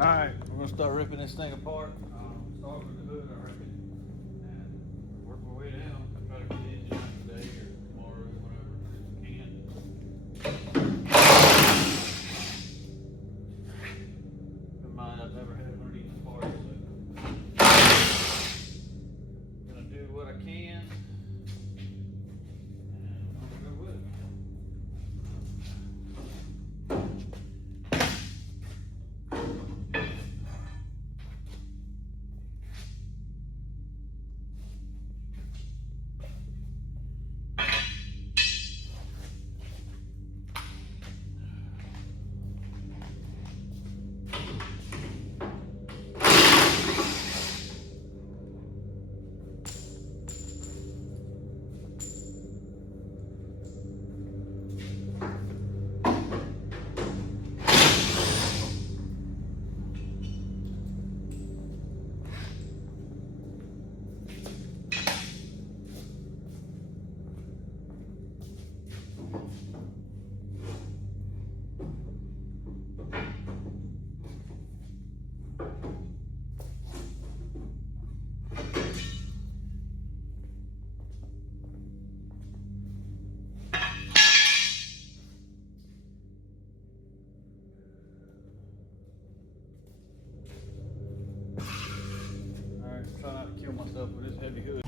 Alright, we're gonna start ripping this thing apart. Start with the hood, I reckon, and work our way down. Try to get the engine out today or tomorrow, whatever, if we can. In mind, I've never had one of these parts, so gonna do what I can, and I'm gonna go with it. Try not to kill myself with this heavy hood.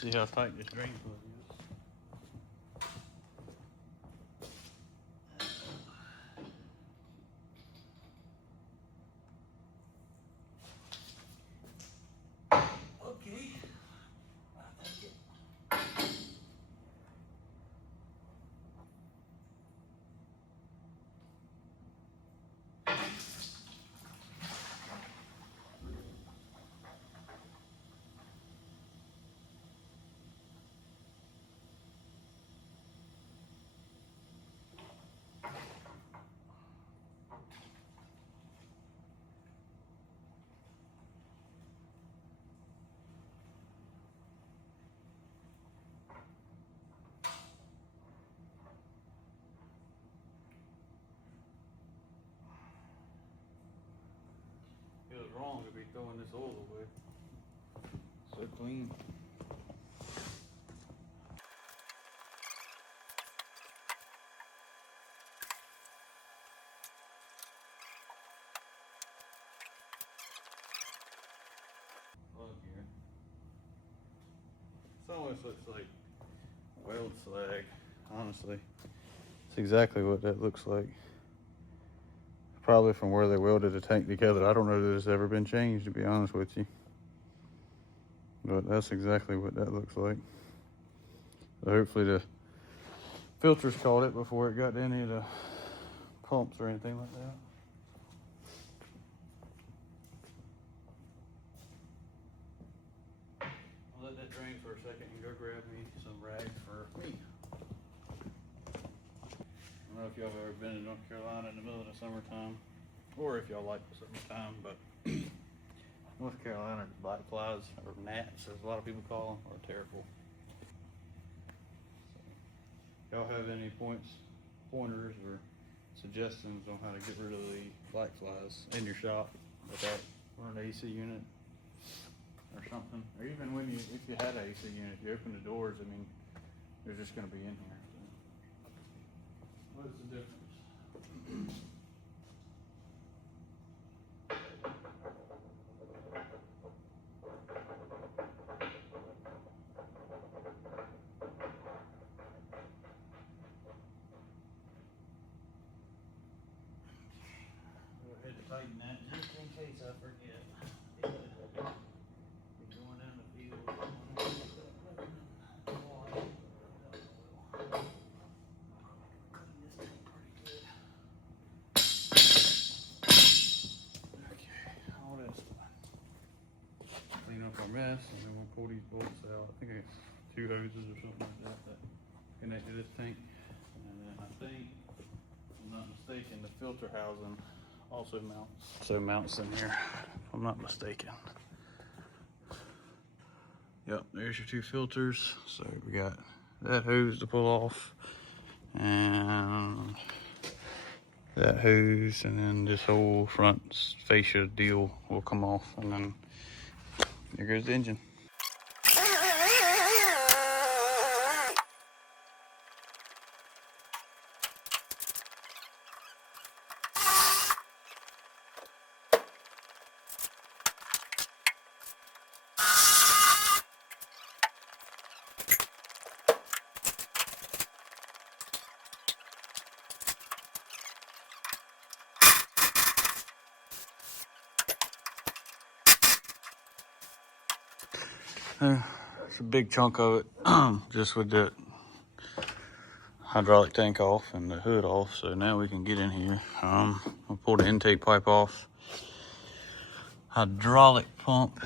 See how tight this drain plug is. Okay. It was wrong to be throwing this oil away so quick. clean. Look here. This almost looks like weld slag, honestly. It's exactly what that looks like. Probably from where they welded the tank together. I don't know that it's ever been changed, to be honest with you. But that's exactly what that looks like. So hopefully the filters caught it before it got to any of the pumps or anything like that. I'll let that drain for a second and go grab me some rags for me. I don't know if y'all have ever been in North Carolina in the middle of the summertime, or if y'all like the summertime, but North Carolina black flies, or gnats as a lot of people call them, are terrible. So, y'all have any pointers or suggestions on how to get rid of the black flies in your shop without running an AC unit or something? Or even when if you had an AC unit, you open the doors, I mean, they're just going to be in here. So. What is the difference? Go ahead and tighten that just in case I forget. Be going down the field. Clean up our mess, and then we'll pull these bolts out. I think it's 2 hoses or something like that connect to this tank. And then I think, if I'm not mistaken, the filter housing also mounts in here, if I'm not mistaken. Yep, there's your 2 filters. So we got that hose to pull off, and that hose, and then this whole front fascia deal will come off, and then there goes the engine. It's a big chunk of it, just with the hydraulic tank off and the hood off. So now we can get in here. We'll pull the intake pipe off, hydraulic pump,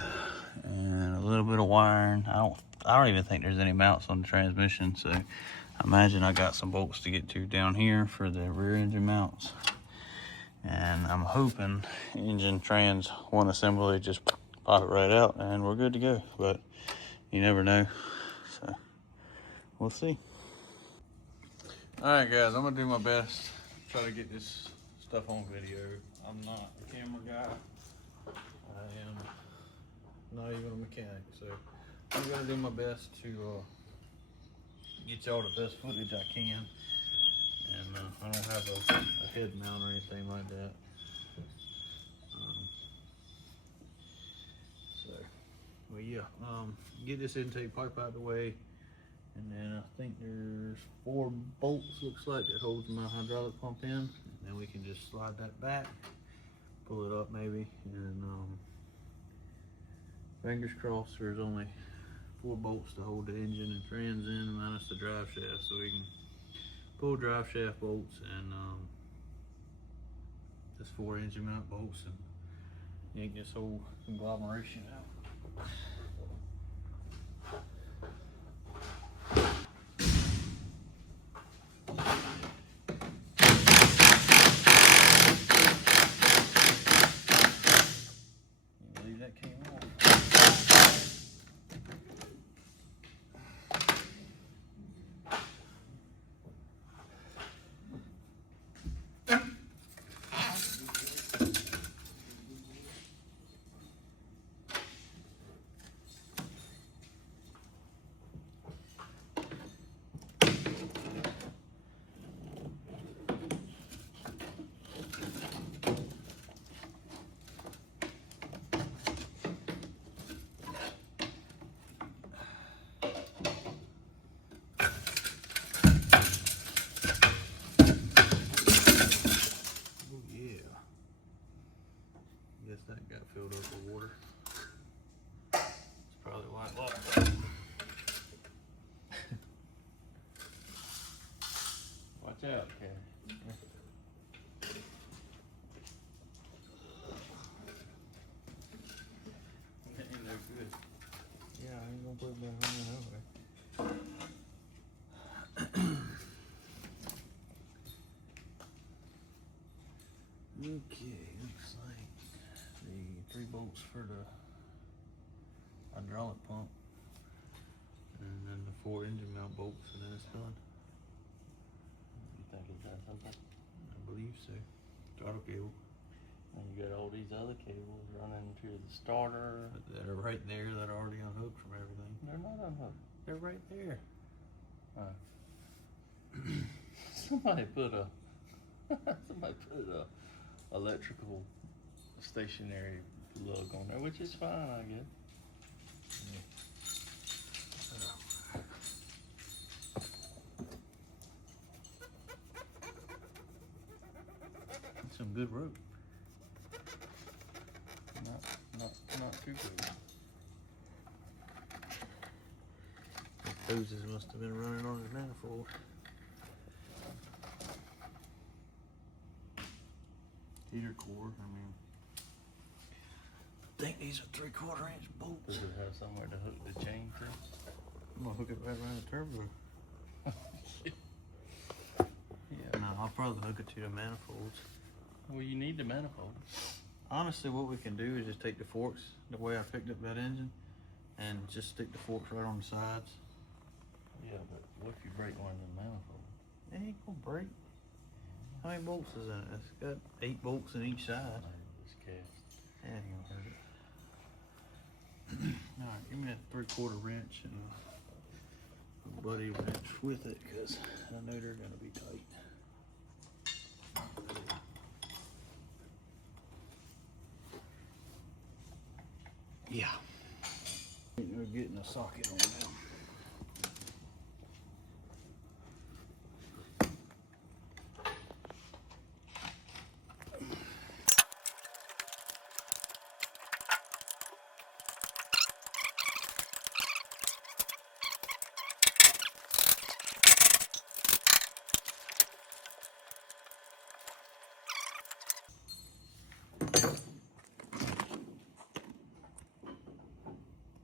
and a little bit of wiring. I don't even think there's any mounts on the transmission. So I imagine I got some bolts to get to down here for the rear engine mounts. And I'm hoping engine trans one assembly, just pop it right out and we're good to go. But you never know, so we'll see. All right, guys, I'm gonna do my best, try to get this stuff on video. I'm not a camera guy. I am not even a mechanic, so I'm gonna do my best to get y'all the best footage I can. And I don't have a head mount or anything like that. Well, yeah, get this intake pipe out of the way, and then I think there's 4 bolts, looks like, that holds my hydraulic pump in, and then we can just slide that back, pull it up maybe, and fingers crossed there's only 4 bolts to hold the engine and trans in, minus the drive shaft, so we can pull drive shaft bolts and this 4 engine mount bolts and yank this whole conglomeration out. out, Kevin. That ain't no good. Yeah, I ain't gonna put it back on over. Okay, looks like the 3 bolts for the hydraulic pump, and then the 4 engine mount bolts, and then it's done. You think it's done something? I believe so. Throttle cable. And you got all these other cables running to the starter. That are right there that are already unhooked from everything. They're not unhooked. They're right there. Somebody put a electrical stationary plug on there, which is fine, I guess. Some good rope. Not too good. The hoses must have been running on his manifold. Heater cord, I think these are 3/4 inch bolts. Does it have somewhere to hook the chain to? I'm gonna hook it right around the turbo. Yeah. No, I'll probably hook it to the manifolds. Well, you need the manifold. Honestly, what we can do is just take the forks, the way I picked up that engine, and just stick the forks right on the sides. Yeah, but what if you break one of the manifolds? It ain't gonna break. How many bolts is in it? It's got 8 bolts in each side. It's cast. Yeah, ain't gonna hurt it. Alright, give me that 3/4 wrench and a buddy wrench with it, because I know they're gonna be tight. Yeah. We're getting a socket on them.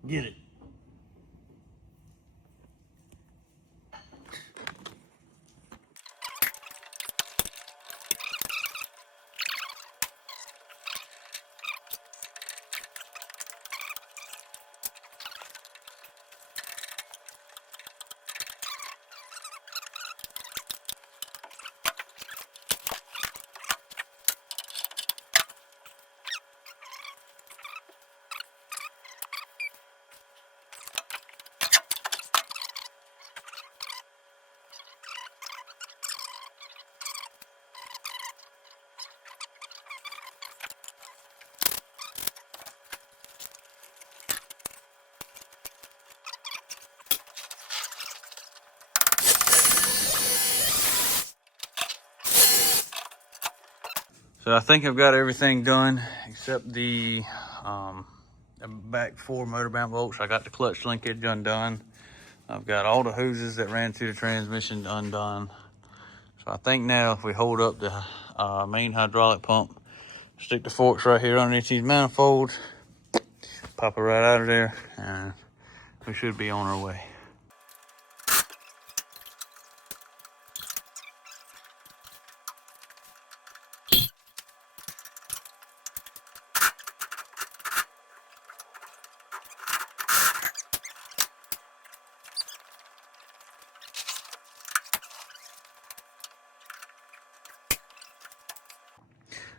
Get it. So I think I've got everything done except the back 4 motor mount bolts. I got the clutch linkage undone. I've got all the hoses that ran through the transmission undone. So I think now if we hold up the main hydraulic pump, stick the forks right here underneath these manifolds, pop it right out of there, and we should be on our way.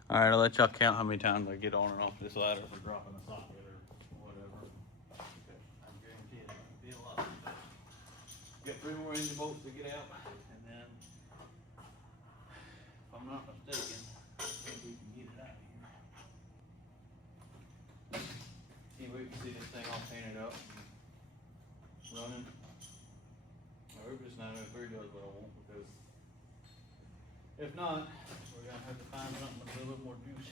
All right, I'll let y'all count how many times I get on and off this ladder for dropping a socket or whatever. Okay, I guarantee it will be a lot. Got 3 more engine bolts to get out, and then, if I'm not mistaken, I think we can get it out of here. Can't wait to see this thing all painted up, running. I hope this 903 does what I want, because if not, we're gonna have to find something with a little bit more juice.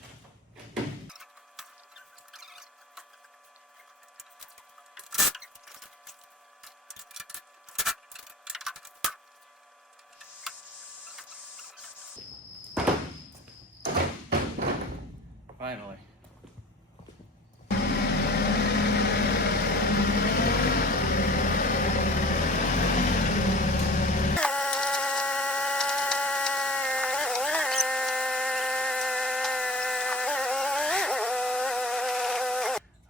Finally.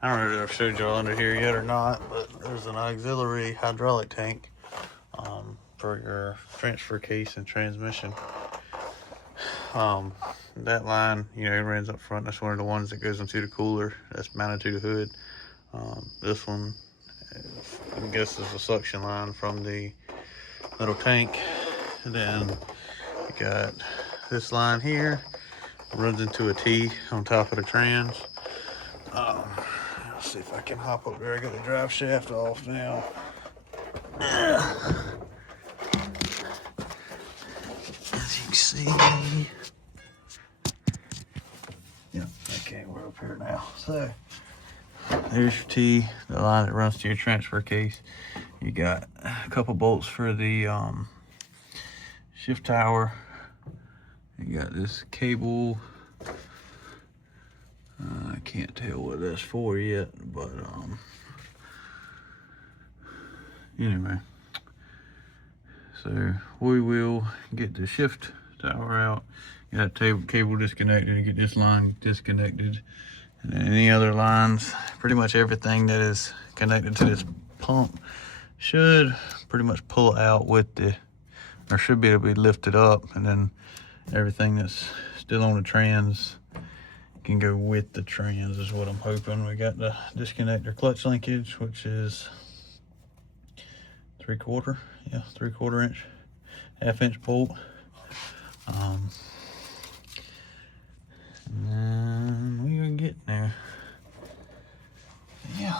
I don't know if I've showed y'all under here yet or not, but there's an auxiliary hydraulic tank for your transfer case and transmission. That line, you know, it runs up front. That's one of the ones that goes into the cooler. That's mounted to the hood. This one, I guess, is a suction line from the little tank. And then you got this line here, runs into a T on top of the trans. Let's see if I can hop up there. I got the drive shaft off now. As you can see, yeah, okay, we're up here now. So there's your T, the line that runs to your transfer case. You got a couple bolts for the shift tower. You got this cable. I can't tell what that's for yet, but anyway. So we will get the shift tower out, get that cable disconnected, and get this line disconnected. And then any other lines, pretty much everything that is connected to this pump should pretty much pull out with the, or should be able to be lifted up, and then everything that's still on the trans can go with the trans is what I'm hoping. We got the disconnector clutch linkage, which is 3/4, yeah, 3/4 inch, 1/2 inch bolt. And then we are getting there. Yeah,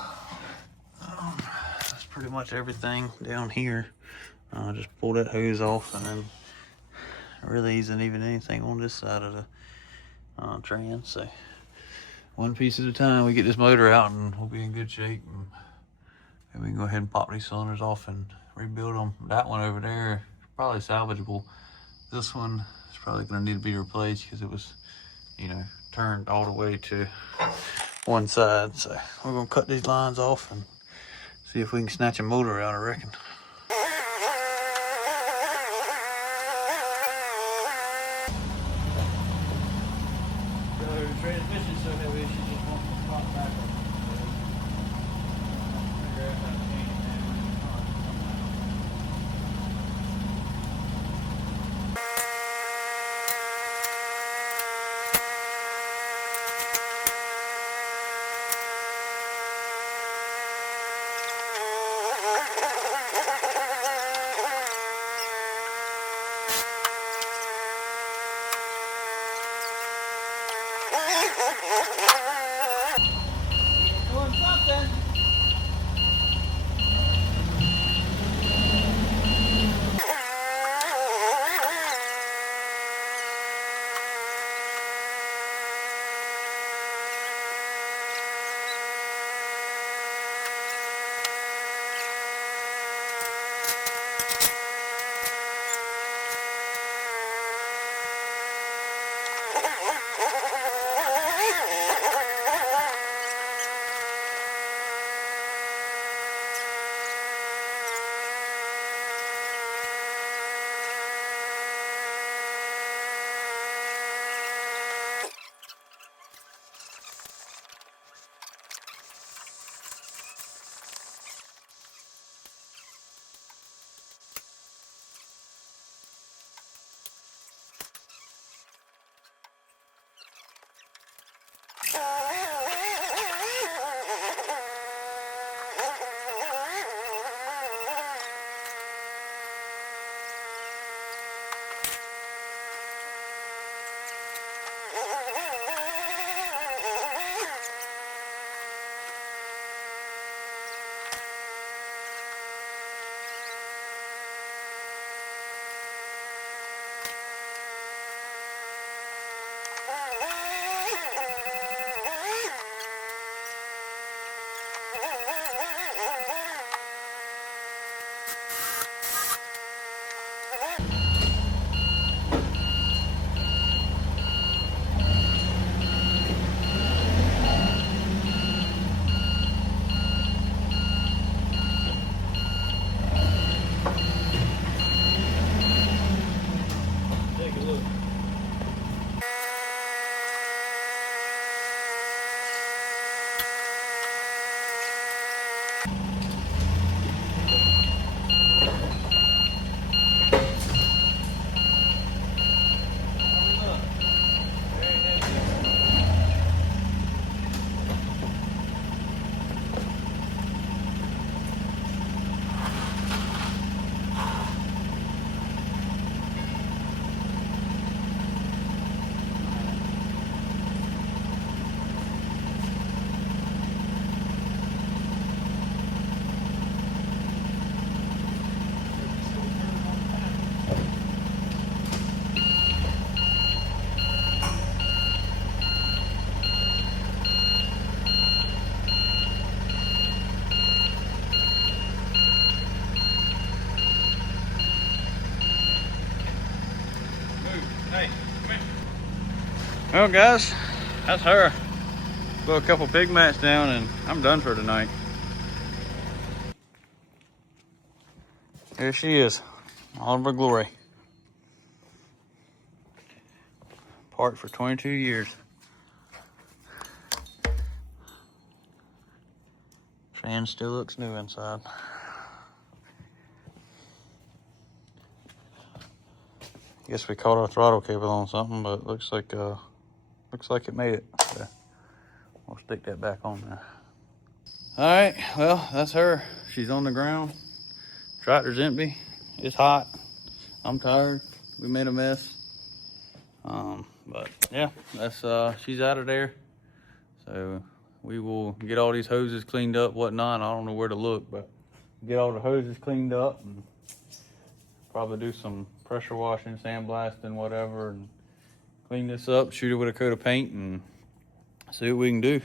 that's pretty much everything down here. Just pull that hose off, and then really isn't even anything on this side of the trans. So one piece at a time, we get this motor out and we'll be in good shape, and we can go ahead and pop these cylinders off and rebuild them. That one over there is probably salvageable. This one is probably going to need to be replaced because it was, you know, turned all the way to one side. So we're going to cut these lines off and see if we can snatch a motor out, I reckon. Transmission so heavy, she just wants to pop back up. Doing something. Well, guys, that's her. Put a couple pig mats down and I'm done for tonight. Here she is, all of her glory. Parked for 22 years. Fan still looks new inside. Guess we caught our throttle cable on something, but looks like it made it. So we'll stick that back on there. All right, well, that's her. She's on the ground. Tractor's empty. It's hot. I'm tired. We made a mess. But yeah, that's she's out of there. So we will get all these hoses cleaned up, whatnot. I don't know where to look, but get all the hoses cleaned up and probably do some pressure washing, sandblasting, whatever, and clean this up, shoot it with a coat of paint, and see what we can do.